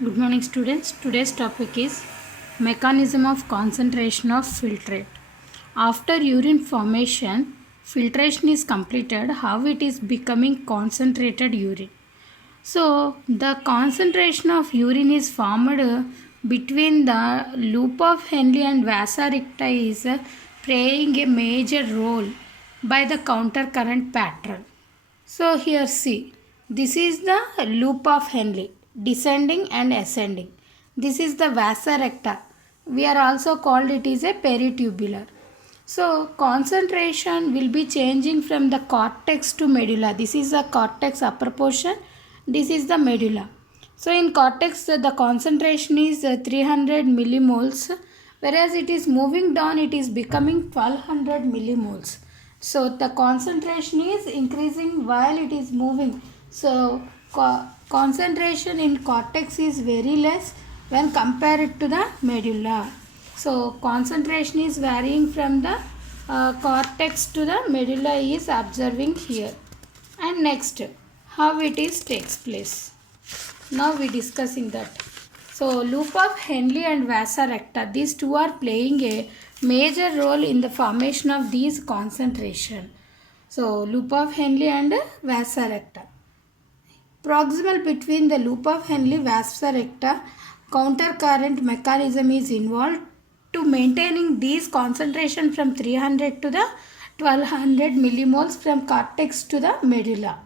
Good morning students. Today's topic is mechanism of concentration of filtrate. After urine formation, filtration is completed. How it is becoming concentrated urine. So the concentration of urine is formed between the loop of Henle and vasa recta is playing a major role by the counter current pattern. So here see, this is the loop of Henle, descending and ascending. This is the vasa recta. We are also called it is a peritubular. So concentration will be changing from the cortex to medulla. This is the cortex upper portion. This is the medulla. So in cortex the concentration is 300 millimoles, whereas it is moving down, it is becoming 1200 millimoles. So the concentration is increasing while it is moving. So concentration in cortex is very less when compared to the medulla. So concentration is varying from the cortex to the medulla is observing here. And next, how it is takes place. Now we discussing that. So loop of Henle and vasa recta, these two are playing a major role in the formation of these concentration. So loop of Henle and vasa recta. Proximal between the loop of Henle vasa recta counter current mechanism is involved to maintaining these concentration from 300 to the 1200 millimoles from cortex to the medulla.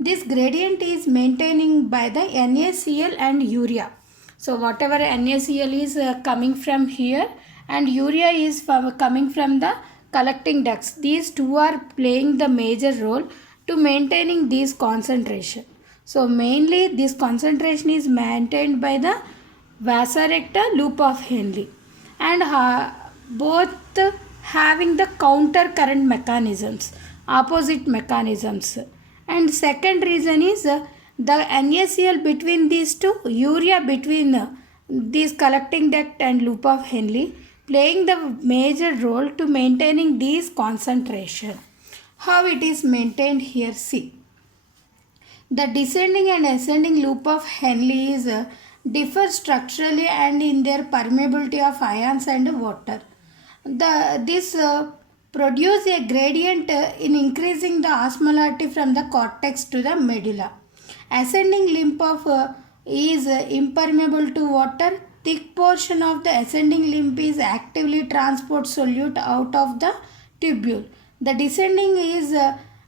This gradient is maintaining by the NaCl and urea. So whatever NaCl is coming from here and urea is coming from the collecting ducts. These two are playing the major role to maintaining these concentration. So mainly this concentration is maintained by the vasa recta loop of Henle and both having the counter current mechanisms, opposite mechanisms. And second reason is the NaCl between these two, urea between these collecting duct and loop of Henle playing the major role to maintaining these concentration. How it is maintained here, see. The descending and ascending loop of Henle is differ structurally and in their permeability of ions and water. This produce a gradient in increasing the osmolarity from the cortex to the medulla. Ascending limb of is impermeable to water. Thick portion of the ascending limb is actively transport solute out of the tubule. The descending is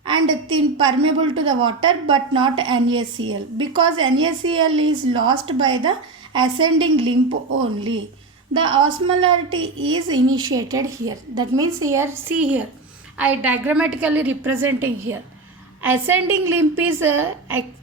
and thin permeable to the water but not NaCl because NaCl is lost by the ascending limb only. The osmolarity is initiated here. That means here, see here, I diagrammatically representing here. Ascending limb is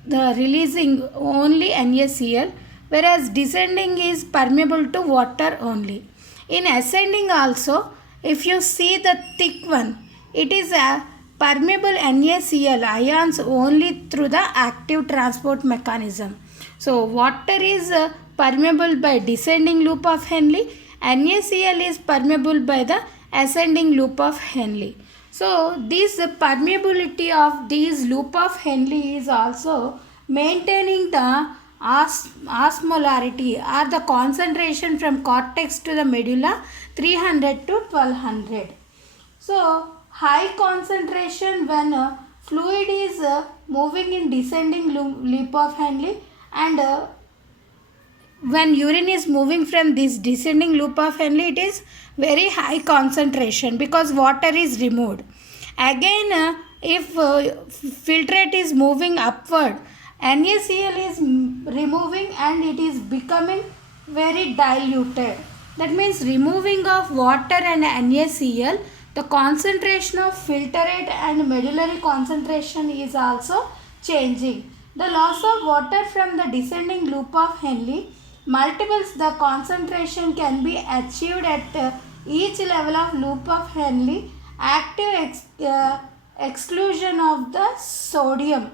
releasing only NaCl, whereas descending is permeable to water only. In ascending also, if you see the thick one, it is a permeable NaCl ions only through the active transport mechanism. So water is permeable by descending loop of Henle. NaCl is permeable by the ascending loop of Henle. So this permeability of these loop of Henle is also maintaining the osmolarity or the concentration from cortex to the medulla 300 to 1200. So high concentration when fluid is moving in descending loop of Henle and when urine is moving from this descending loop of Henle, it is very high concentration because water is removed. Again, if filtrate is moving upward, NaCl is removing and it is becoming very diluted. That means removing of water and NaCl, the concentration of filtrate and medullary concentration is also changing. The loss of water from the descending loop of Henle multiples the concentration can be achieved at each level of loop of Henle. Active exclusion of the sodium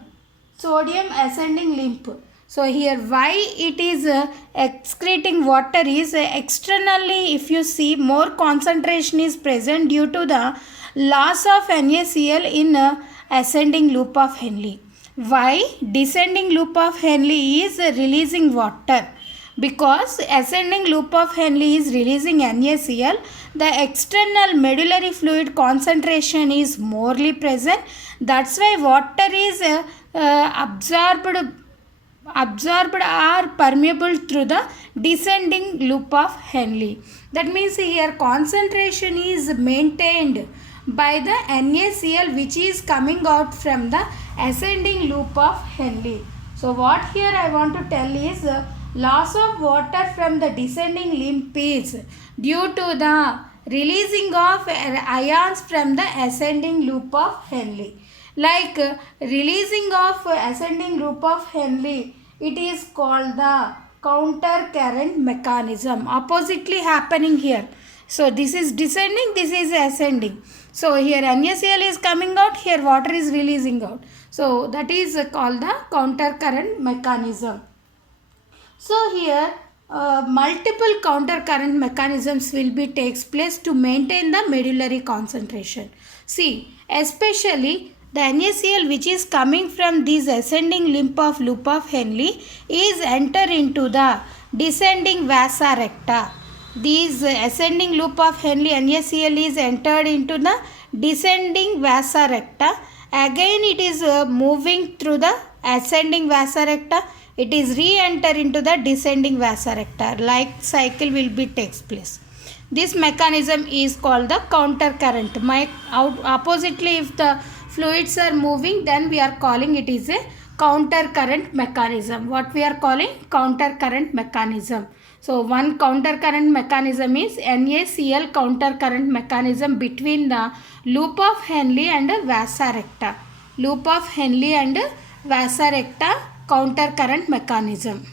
ascending limb. So here why it is excreting water is externally, if you see, more concentration is present due to the loss of NaCl in ascending loop of Henle. Why? Descending loop of Henle is releasing water. Because ascending loop of Henle is releasing NaCl, the external medullary fluid concentration is morely present. That's why water is absorbed or permeable through the descending loop of Henle. That means here concentration is maintained by the NaCl which is coming out from the ascending loop of Henle. So what here I want to tell is loss of water from the descending loop is due to the releasing of ions from the ascending loop of Henle. Like releasing of ascending loop of Henle, it is called the counter current mechanism. Oppositely happening here. So this is descending, this is ascending. So here NaCl is coming out, here water is releasing out. So that is called the counter current mechanism. So here multiple counter current mechanisms will be takes place to maintain the medullary concentration. See, especially the NaCl which is coming from this ascending loop of Henle is enter into the descending vasa recta. This ascending loop of Henle NaCl is entered into the descending vasa recta. Again it is moving through the ascending vasa recta. It is re-enter into the descending vasa recta. Like cycle will be takes place. This mechanism is called the counter current. Oppositely, if the fluids are moving, then we are calling it is a counter current mechanism. What we are calling? Counter current mechanism. So one counter current mechanism is NaCl counter current mechanism between the loop of Henle and vasa recta. Loop of Henle and vasa recta counter current mechanism.